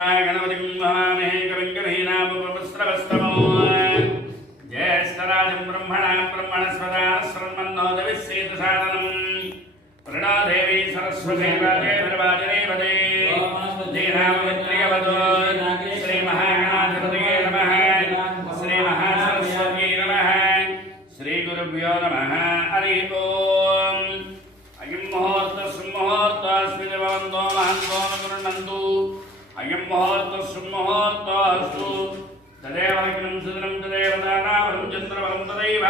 గణపతిం నమామహే కవింకమహీనామపురపుస్త్రవస్తమో జ్యేష్ఠరాజం బ్రహ్మణాం బ్రహ్మణస్వదాశ్రమన్నోదవిశ్చేతసాధనం ప్రణాదేవి సరస్వతీరాజేర్వాజనేపదే దీనామవిత్రియవతో శ్రీమహాగణాధిపతయే నమ. శ్రీమహాసరస్వతీ నమ. శ్రీగురుభ్యో నమ. హరి ఓం. అయం ముహూర్త సుముహూర్తాస్మితి భవంతో మహంతో గృహంతో అయం ముహూర్త సుముహూర్తస్తు తదేవ లగ్నం తదేవ దానావరం చంద్రవరం తదైవ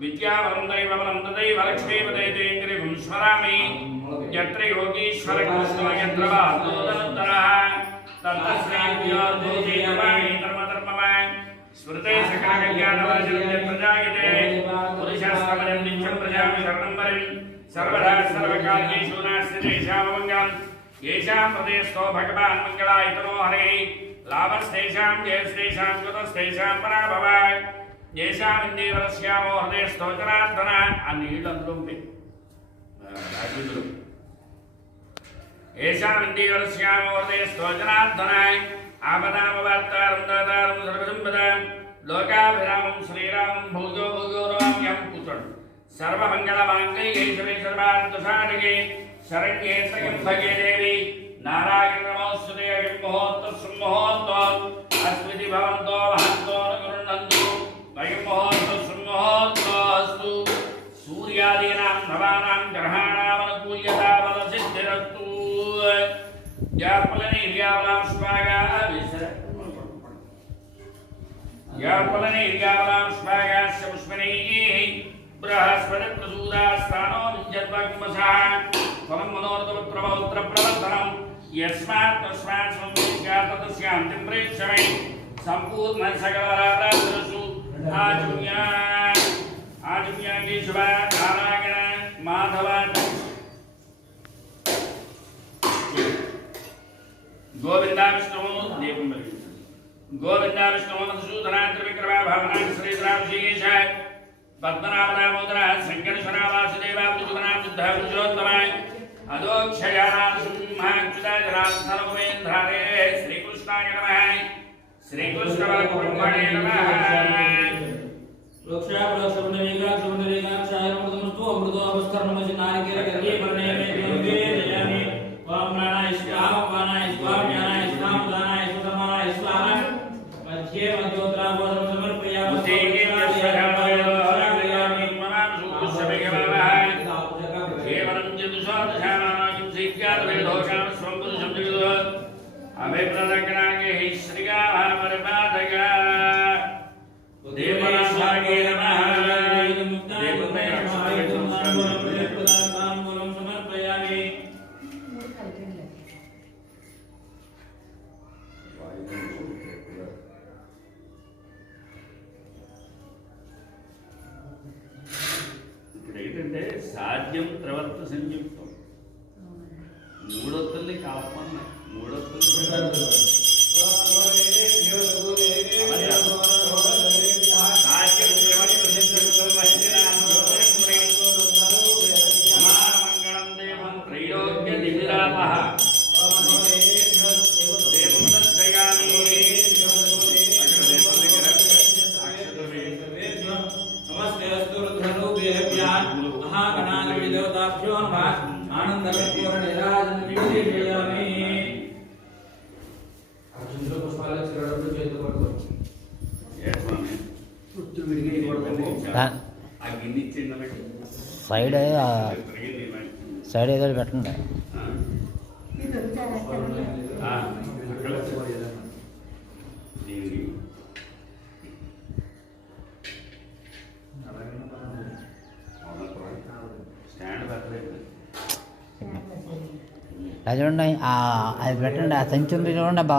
విద్యావరం దైవ బలం తదైవ లక్ష్మీపదేంద్రియం స్మరామి యత్ర యోగీశ్వర కృష్ణ యత్ర వాదోదనంతరః తత్శ్రీయోర్భూజీయమాణి ధర్మధర్మవాన్ స్మృతే సకల కళ్యాణవాచన ప్రజాయతే పురుషాస్తమయం నిత్యం ప్రజామి శరణం వరం సర్వదా సర్వకార్యేషు నాస్తి తేషామమంగళం येषां प्रदेशो भगवान् मङ्गलायतनो हरे लाभस्तेषां जयस्तेषां कृतस्तेषां पराभव येषामिन्दीवरस्यामो हृदयस्थो जनार्दन अनीलन्दुं రాజులు ఏషామిందీవరస్యామో హృదయస్థో జనార్దన ఆపదామవార్తారం దాతారం సర్వసంపదాం లోకాభిరామం శ్రీరామం భూజో భూజో రామ్యం కూర్చోండి సర్వమంగళమాంగళ్యే శివే సర్వార్థసాధకే శరణ్యే త్రయం భగే దేవి నారాయణ నమోస్తుతే అయం ముహూర్త అస్మితి భవంతో మహంతో గృహంతు అయం ముహూర్త అస్తు సూర్యాదీనాం నవానాం గ్రహాణామనుకూల్యతా బల సిద్ధిరస్తు యాపలని ఇర్యావలాం స్వాగా విసర యాపలని ఇర్యావలాం స్వాగా పుష్పనీః बृहस्पति प्रसूदास्तानो विद्यत्वाकुमसः त्वं मनोरथप्रभौत्रप्रवर्धनं यस्मात् तस्मात् संवेद्या तदस्यां तिं प्रेक्षणे सम्पूर्णसकलरात्रसु आजुम्या आजुम्या केशवा नारायण माधव गोविंदा विष्णु देवं गोविंदा विष्णु मधुसूदना विक्रमा भावना श्रीधरा विशेष पद्मनाभदामोदरः सङ्कर्षणा वासुदेवामृतगुणा बुद्धः पुरुषोत्तमाय अधोक्षयाणां सिंहाच्युताजलान्तरमुपेन्द्रारे श्रीकृष्णाय नमः। श्रीकृष्णब्रह्मणे नमः। स्वाहा అది చూడండి అది పెట్టండి ఆ సంచి ఉంది చూడండి బా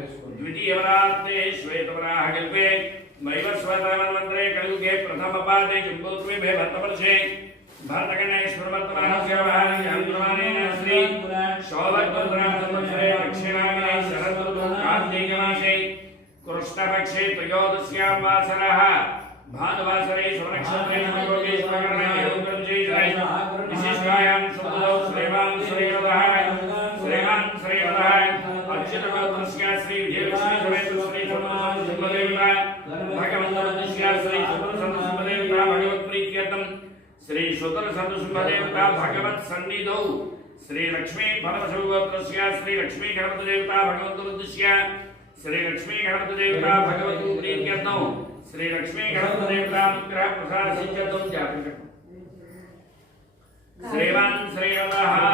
द्वितीयवरात्रे श्वेतवराहकल्पे दैवस्वतमन्वन्तरे कल्पे प्रथमपादे जुम्बोत्वे भक्तवर्षे भरतगणेश्वरवर्तमानस्यवहारमानेन श्री शोभद्वन्द्रासंवत्सरे दक्षिणामने शरद्वन्द्वकार्तिकमासे कृष्णपक्षे त्रयोदश्यां वासरः भानुवासरे स्वनक्षत्रे विशिष्टायां सुबुधौ श्रीमान् श्रीयोगः श्री सुतर सदसुखदेव का भगवत सन्निधो। श्री लक्ष्मी फलवशुभत्रस्य श्री लक्ष्मी गणपत देवता भगवत उद्देश्य। श्री लक्ष्मी गणपत देवता भगवत प्रीत करता हूँ श्री लक्ष्मी गणपत देवता अनुग्रह प्रसाद सिद्धतम करता हूँ श्रीवान श्रीरवाहा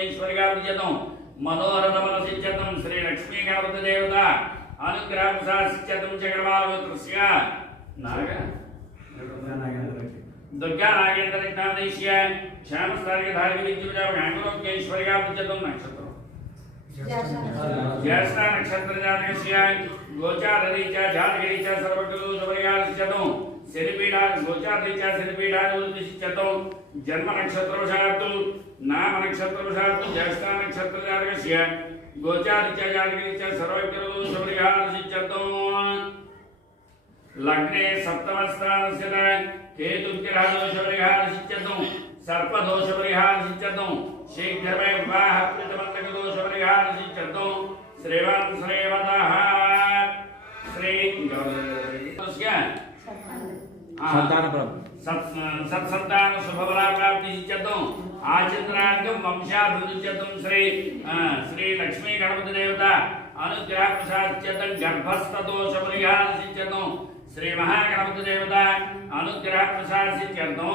ईश्वरिगाभिजतम मनोरथमनसिद्धतम श्री लक्ष्मी गणपति देवता अनुग्रह प्रसादित्यतम जगन्मालवत्रस्य नारग दुर्गा नागेंद्र ज्ञानदेशीय श्याम स्थारिक धारी विद्युजा गणपति ईश्वरिगाभिजतम नक्षत्र ज्येष्ठा नक्षत्र जातकस्य गोचाररीचा जातकरीचा सर्वकलु सवर्गादिश्यतम शनिपीडा गोचाररीत्या शनिपीडा निवृत्तिश्यतो जन्म नक्षत्रवशात्तु नाम नक्षत्रवशात्तु ज्येष्ठ नक्षत्र जातकस्य गोचाररीत्या जातकरीत्या सर्वकृतो सुवर्यादिश्यतो लग्ने सप्तमस्थानस्य केतुग्रहदोषपरिहारसिच्यतो सर्पदोषपरिहारसिच्यतो शीघ्रमे विवाहकृतबन्धकदोषपरिहारसिच्यतो श्रीवान् श्रीवतः सत् सत्सन्तान शुभफला प्राप्ति सिच्यतो आचन्द्राङ्गं वंशाभिवृद्ध्यतं श्री आ, श्री लक्ष्मी गणपति देवता अनुग्रह प्रसाद्यतं गर्भस्थदोषपरिहारसिच्यतो श्री महागणपति देवता अनुग्रह प्रसादसिच्यतो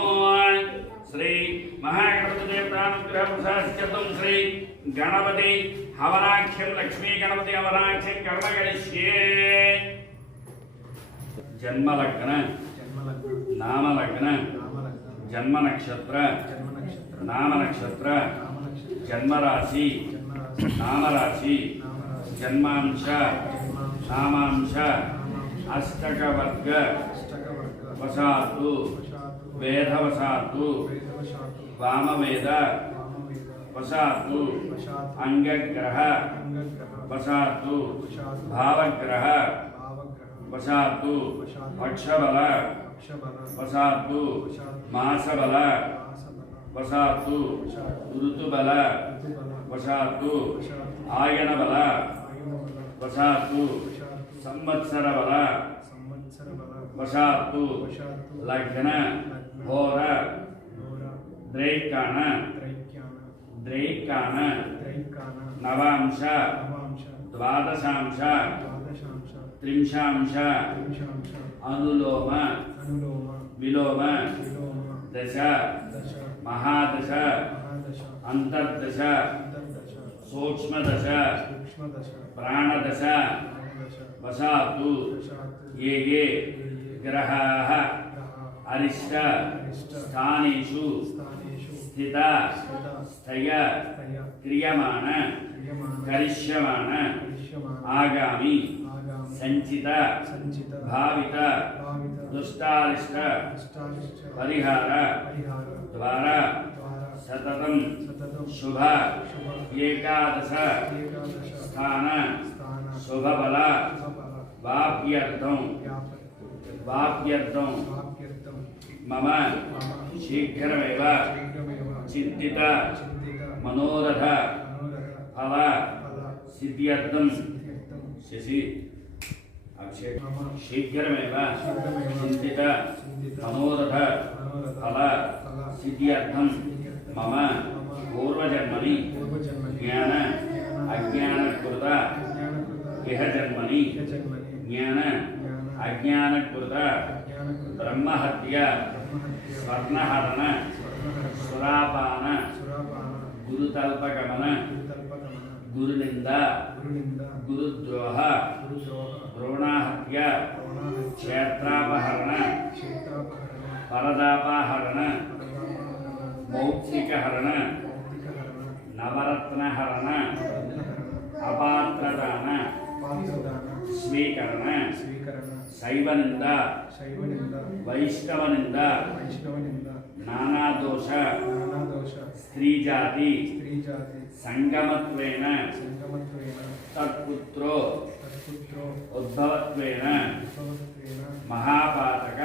श्री महागणपति देवता अनुग्रह प्रसादसिच्यतं श्री गणपति हवनाख्यं लक्ष्मी गणपति हवनाख्यं कर्म करिष्ये जन्मलग्न नामलग्न। जन्म नक्षत्र नाम नक्षत्र जन्म राशि नाम राशि जन्मांश। नामांश। अष्टक वर्ग वसातु। वेदवसातु वामवेद। वसातु। अंगग्रह वसातु। भावग्रह। वसातु। पक्षबल। वसातु मासबल वसातु ऋतुबल। वसातु आयनबल। वसातु संवत्सरबल। वसातु लग्न। होर द्रैकान द्रैकान नवांश। द्वादशांश। त्रिंशांश। अनुलोम, विलोम, दश, महादश, अंतर्दश, सूक्ष्मदश, प्राणदश, वसातु, ये ये, ग्रहाः, अरिष्ट, स्थानेषु, स्थित, स्थय, क्रियमाण, करिष्यमाण, आगामि। ಸಂಚಿತ ಭಾವಿತ ದುಷ್ಟಾರಿಷ್ಟ ಪರಿಹಾರ ದ್ವಾರ ಸತತಂ ಶುಭ ಏಕಾದಶ ಸ್ಥಾನ ಶುಭಬಲ ವಾಪ್ಯರ್ಥಂ ವಾಪ್ಯರ್ಥಂ मम शीघ्रमेव चिन्तित मनोरथ फल सिद्ध्यर्थं शशि शीघ्रमेव चिन्तित मनोरथ फल सिद्ध्यर्थं मम पूर्वजन्मनि ज्ञान अज्ञानकृत इह ज्ञान अज्ञानकृत ब्रह्महत्या स्वर्णहरण सुरापान गुरुतल्पगमन గురునింద గురుద్రోహ ద్రోణాహత్య క్షేత్రాపహరణ పరదాపాహరణ మౌక్తికహరణ నవరత్నహరణ అపాత్రదాన స్వీకరణ శైవనింద వైష్ణవనింద నానాదోష స్త్రీజాతి సంగమత్వేన తత్పుత్రో ఉద్భవత్వేన మహాపాతక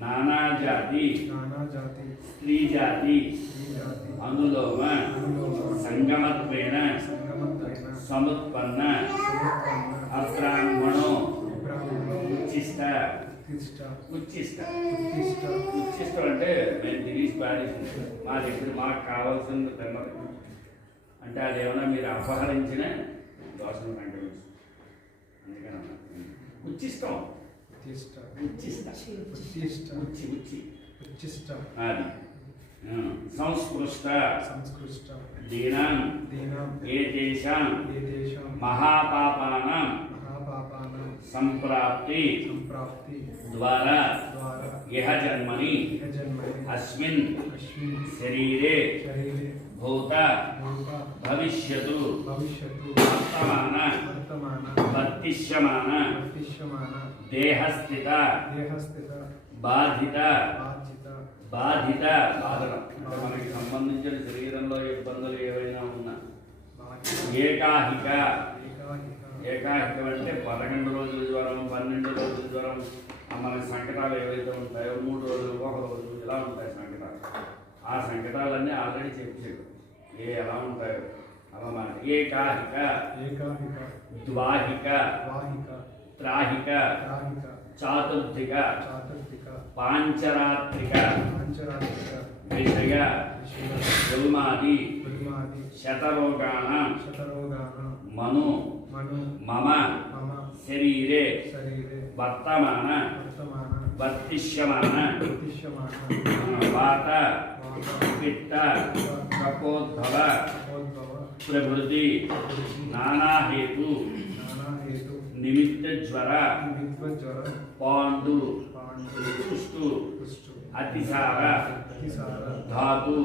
నానాజాతి స్త్రీజాతి అనులోమ సంగమత్వేన సముత్పన్న అబ్రాహ్మణో ఉచ్చిష్ట ఉచ్చిష్ట ఉచ్చిష్ట అంటే మేము దిలీస్ పారేసి మా దగ్గర మాకు కావాల్సింది అంటే అది ఏమైనా మీరు అపహరించిన దోషం కంటిన్యూస్ అందుకని అన్నా. ఉచ్చిష్టం उत्तिष्ठ ఉచ్చిష్ట उत्तिष्ठ ఉచ్చి ఉచ్చి उच्चिष्ट అది ఆ, సంస్పృష్ట संस्कृष्ट దీనాం दीनां ఏతేషాం एतेषां మహాపాపానాం महापापानां సంప్రాప్తి सम्प्राप्ति ద్వారా द्वारा ఇహ జన్మని इह जन्मनि అస్మిన్ अस्मिन् శరీరే शरीरे భూత భవిష్యత్తు వర్తమాన వర్తిష్యమాన దేహస్థిత బాధిత బాధిత బాధన. మనకి సంబంధించిన శరీరంలో ఇబ్బందులు ఏవైనా ఉన్నా ఏకాహిక ఏకాహిక అంటే పదకొండు రోజుల జ్వరం పన్నెండు రోజుల జ్వరం మన సంకటాలు ఏవైతే ఉంటాయో మూడు రోజులు ఒక రోజు ఇలా ఉంటాయి సంకటాలు. ఆ సంకేతాలన్నీ ఆల్రెడీ చెప్పించాడు ఏ ఎలా ఉంటాయో. అలా మన ఏకాహిక. ఏకాహిక. ద్వాహిక. ద్వాహిక. త్రాహిక. త్రాహిక. చాతుర్థిక చాతుర్థిక పాంచరాత్రిక. పాంచరాత్రిక. విషయ. గుల్మాది గుల్మాది శతరోగాణ. శతరోగాణ. మను. మను. మమ. మమ. శరీరే. శరీరే. వర్తమాన. వర్తమాన. వర్తిష్యమాన. వర్తిష్యమాన. వాత. प्रभृति नाना हेतु निमित्त पांडु अतिसार धातु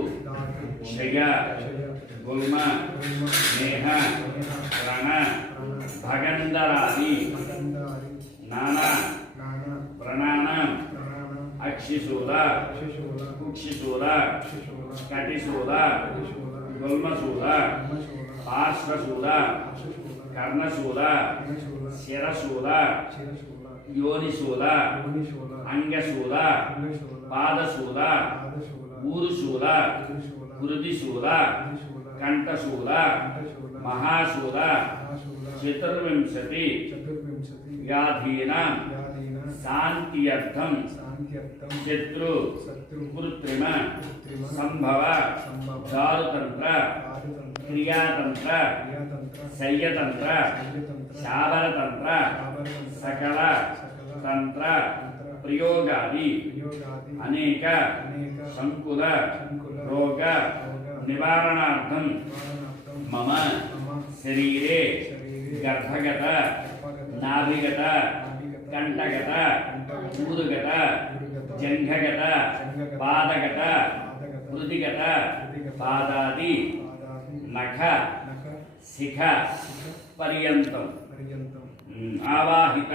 क्षय गुल्म नेह प्रण भगंधरादि नाना प्रणानाम अच्छी सोलह कुक्षी सोलह कटी सोलह गुलम सोलह पार्श्व सोलह कर्ण सोलह शिर सोलह योनि सोलह अंग सोलह पाद सोलह ऊर सोलह हृदय सोलह कंठ सोलह महाशूल, चतुर्विंशति, व्याधीनां शांति अर्थम शत्रु कृत्रिम संभव दारुतंत्र क्रियातंत्र शय्यतंत्र शाबलतंत्र सकल तंत्र प्रयोगादि अनेक संकुल रोग निवारणार्थम मम शरीरे गर्भगत नाभिगत ಕಂಠಗತ ಊದುಗತ जंघगत पादगत मृदिगत पादादि नख शिख ಪರ್ಯಂತಂ आवाहित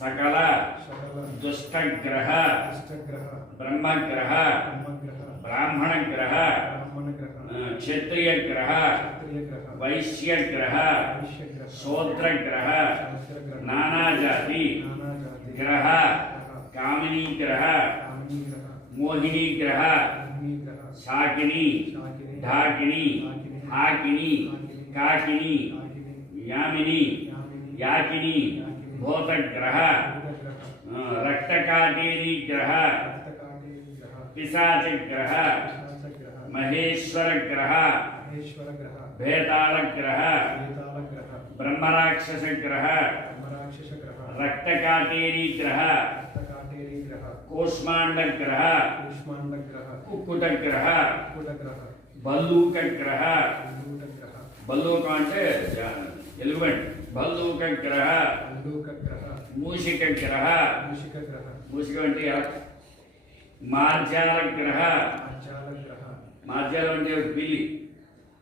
सकल दुष्टग्रह ब्रह्मग्रह ब्राह्मणग्रह क्षत्रियग्रह वैश्यग्रह शोद्रग्रह नाना जाति ग्रह कामिनी ग्रह मोहिनी ग्रह शाकिनी ढाकिनी हाकिनी काकिनी यामिनी याकिनी भूतग्रह रक्तकाटेरी ग्रह पिशाच ग्रह महेश्वर ग्रह भेताल ग्रह గ్రహ బ్రహ్మరాక్షస గ్రహ బ్రహ్మరాక్షస గ్రహ రక్తకాటేరి గ్రహ రక్తకాటేరి గ్రహ కూష్మాండ గ్రహ కూష్మాండ గ్రహ కుక్కుట గ్రహ కుట గ్రహ బల్లూక గ్రహ అల్లూట గ్రహ బల్లూకం అంటే ఎలుగుబంటి బల్లూక గ్రహ అల్లూక గ్రహ మూషిక గ్రహ మూషిక గ్రహ మూషిక అంటే ఎలా? మార్జాల గ్రహ అర్జాల గ్రహ మార్జాలం అంటే ఒక పిల్లి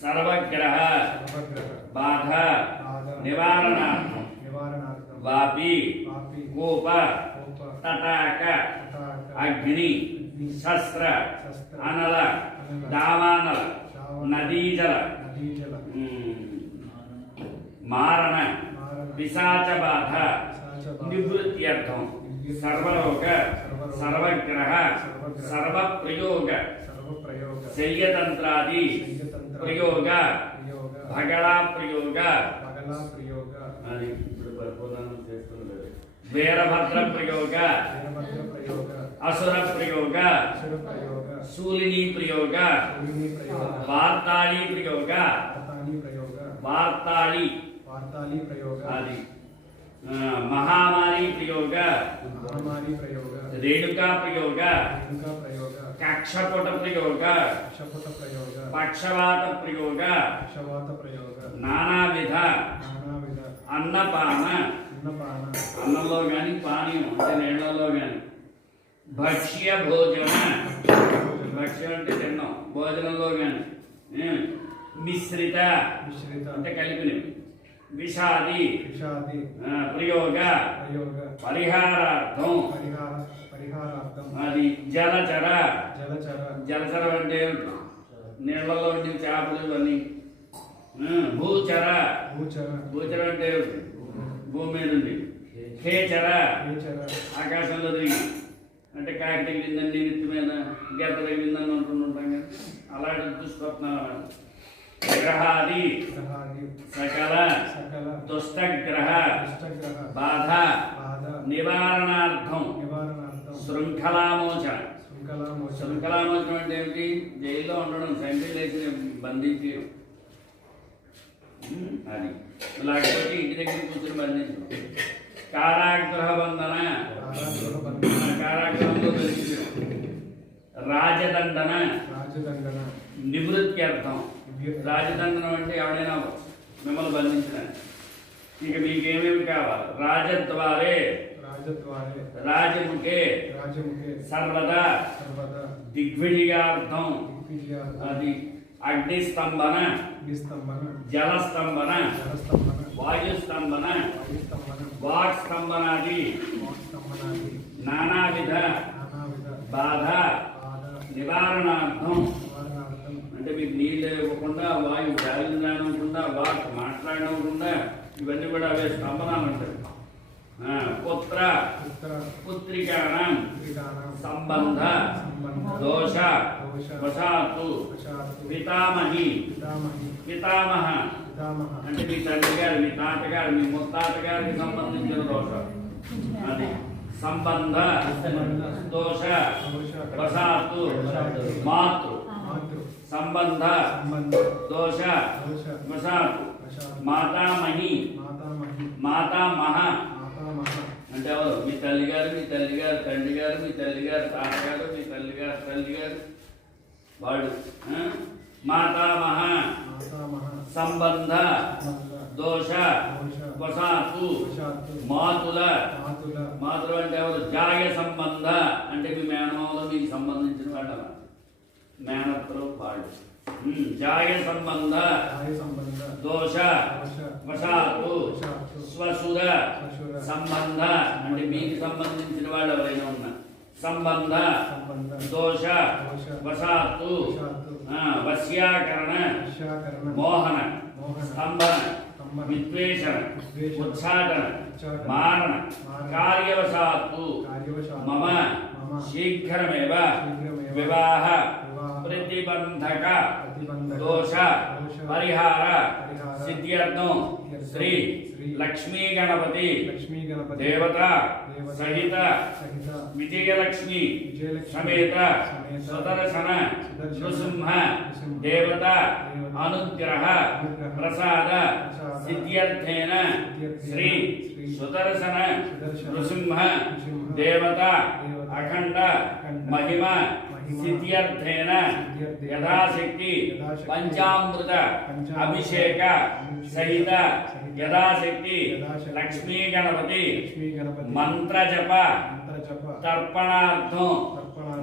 सर्वग्रह बाध निवारण वापी कोप तटाक अग्नि शस्त्र अनल दावानल नदीजल हम्म। मारण पिशाच बाध। निवृत्थ सर्वलोक सर्वग्रह सर्वप्रयोग। शल्यतंत्रादि నదీజల నదీజల ఉమ్, మారణ మారణ పిశాచ బాధ పిశాచ బాధ నివృత్త్యర్థం సర్వలోక సర్వగ్రహ సర్వప్రయోగ సర్వప్రయోగ శల్యతంత్రాది సంగతంత్ర ప్రయోగ ప్రయోగ భగళా ప్రయోగ పగలా ప్రయోగ అది ఇప్పుడు పరిపూర్ణం చేస్తున్నది వీరభద్ర ప్రయోగ వీరభద్ర ప్రయోగ అసుర ప్రయోగ అసుర ప్రయోగ శూలిని ప్రయోగ సూర్యుని ప్రయోగ వార్తాళి ప్రయోగ వార్తాని ప్రయోగ వార్తాళి వార్తాలి ప్రయోగ అది ఆ, మహామారి ప్రయోగ మహామారి ప్రయోగ రేణుకా ప్రయోగ రేణుకా ప్రయోగ కక్షపుట ప్రయోగ అక్షపట ప్రయోగ పక్షవాత ప్రయోగ నానావిధ నానావిధ. అన్నపాన. అన్నపాన. అన్నంలో కానీ పానీయం అంటే నీళ్ళలో కానీ భక్ష్య భోజన. భక్ష్యం అంటే తిన్నాం భోజనంలో కానీ మిశ్రిత. మిశ్రిత. అంటే కలిపినవి. విషాది. విషాది. ప్రయోగ. ప్రయోగ. పరిహారార్థం. పరిహార పరిహారార్థం. అది జలచర. జలచర. జలచర అంటే ఏమిటి? నీళ్ళలో ఉండే చేపలు ఇవన్నీ ఆ, భూచర భూచర భూచర అంటే ఏమిటి? భూమి మీద ఉంది ఖేచర భూచర ఆకాశంలో తిరిగి అంటే కాకి తగిలిందని నెత్తి మీద గెత్త తగిలిందని అంటుంటాం కదా అలాంటి దుష్స్వప్నాలు గ్రహాది గ్రహాది సకల సకల దుష్టగ్రహ దుష్టగ్రహ బాధ బాధ నివారణార్థం నివారణార్థం శృంఖలామోచన శృంఖలామోచన. అంటే ఏమిటి? జైల్లో ఉండడం సెంట్రీ లేచి బంధించి అది. లేకపోతే ఇంటి దగ్గర కూర్చొని బంధించడం. కారాగ్రహ బంధన కారాగృహ బంధన కారాగ్రహంలో కలిగించడం రాజదండన. రాజదండన నివృత్త్యర్థం దివ్య రాజదండనం అంటే ఎవడైనా మిమ్మల్ని బంధించిన ఇక మీకేమేమి కావాలి? రాజద్వారే. రాజద్వారే రాజముఖే రాజముఖే సర్వదా సర్వదా దిగ్విజయార్థం అది అగ్నిస్తంభన అగ్నిస్తంభన జలస్తంభన జలస్తంభన వాయుస్తంభన వాయుస్తంభన వాక్స్తంభనాది వాక్స్తంభనాది నానావిధ బాధ నివారణార్థం అంటే మీకు నీళ్ళు ఇవ్వకుండా వాయు గాలి రానివ్వకుండా వాక్ మాట్లాడకుండా ఇవన్నీ కూడా అవే స్తంభనాలు ఉంటాయి ఆ, పుత్ర పుత్ర పుత్రికాణం పుత్రికానాం సంబంధ సంబంధ దోష దోష వశాత్తు వశాత్తు పితామహి పితామహి పితామహ పితామహ అంటే మీ తండ్రి గారు మీ తాతగారు మీ ముత్తాత గారికి సంబంధించిన దోషం అది సంబంధ దోష దోష వశాత్తు వశాత్తు మాతృ మాతృ సంబంధ సంబంధ దోష దోష వశాత్తు వశాత్తు మాతామహి మాతామహి మాతామహ మాతామహ అంటే ఎవరు మీ తల్లి గారు మీ తల్లి గారు తండ్రి గారు మీ తల్లి గారు తాతగారు మీ తల్లి గారు తల్లి గారు వాడు మాతామహ సంబంధ దోష దోష వసాతు మాతుల మాతులు అంటే ఎవరు? జాగ సంబంధ అంటే మీ మేనమామలు మీకు సంబంధించిన వాళ్ళ మేనత్తలు వాళ్ళు జాయ సంబంధ దోష వశాత్తు స్వసుర సంబంధ అంటే మీకు సంబంధించిన వాళ్ళు ఎవరైనా ఉన్నా సంబంధ దోష వశాత్తు వశ్యాకరణ మోహన స్తంభన విద్వేషణ ఉచ్చాటన మారణ కార్యవశాత్తు మమ శీఘ్రమేవ వివాహ प्रतिबंधक दोष परिहार सिद्ध्यर्थम श्री लक्ष्मी गणपति लक्ष्मी गणपति देवता सहित विजय लक्ष्मी समेत सदर्शन नृसिंह देवता अनुग्रह प्रसाद सिद्ध्यर्थेन श्री सुदर्शन नृसिंह देवता अखंड महिमा पंचामृत अभिषेक। सहित। यथाशक्ति। लक्ष्मी गणपति। मंत्र जप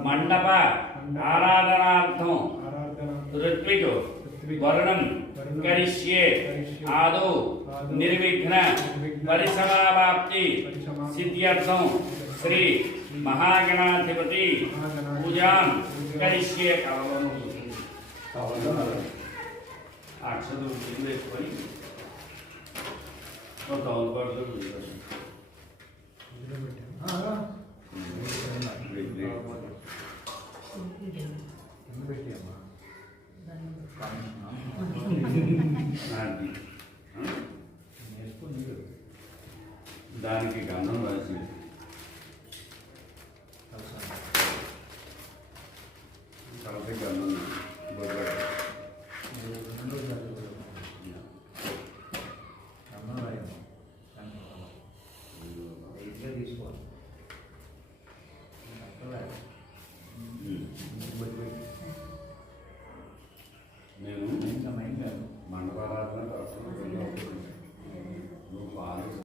मंडप। आराधनार्थों। ऋत्विक। वर्णन करिष्ये। निर्विघ्न। परिसमाप्ति। सिद्ध्यर्थं। श्री महागणाधिपति। પૂજન કરીશ કે કાવાનું આઠસો તો બિઝનેસ કરી તો કાઉન પર તો બિઝનેસ હા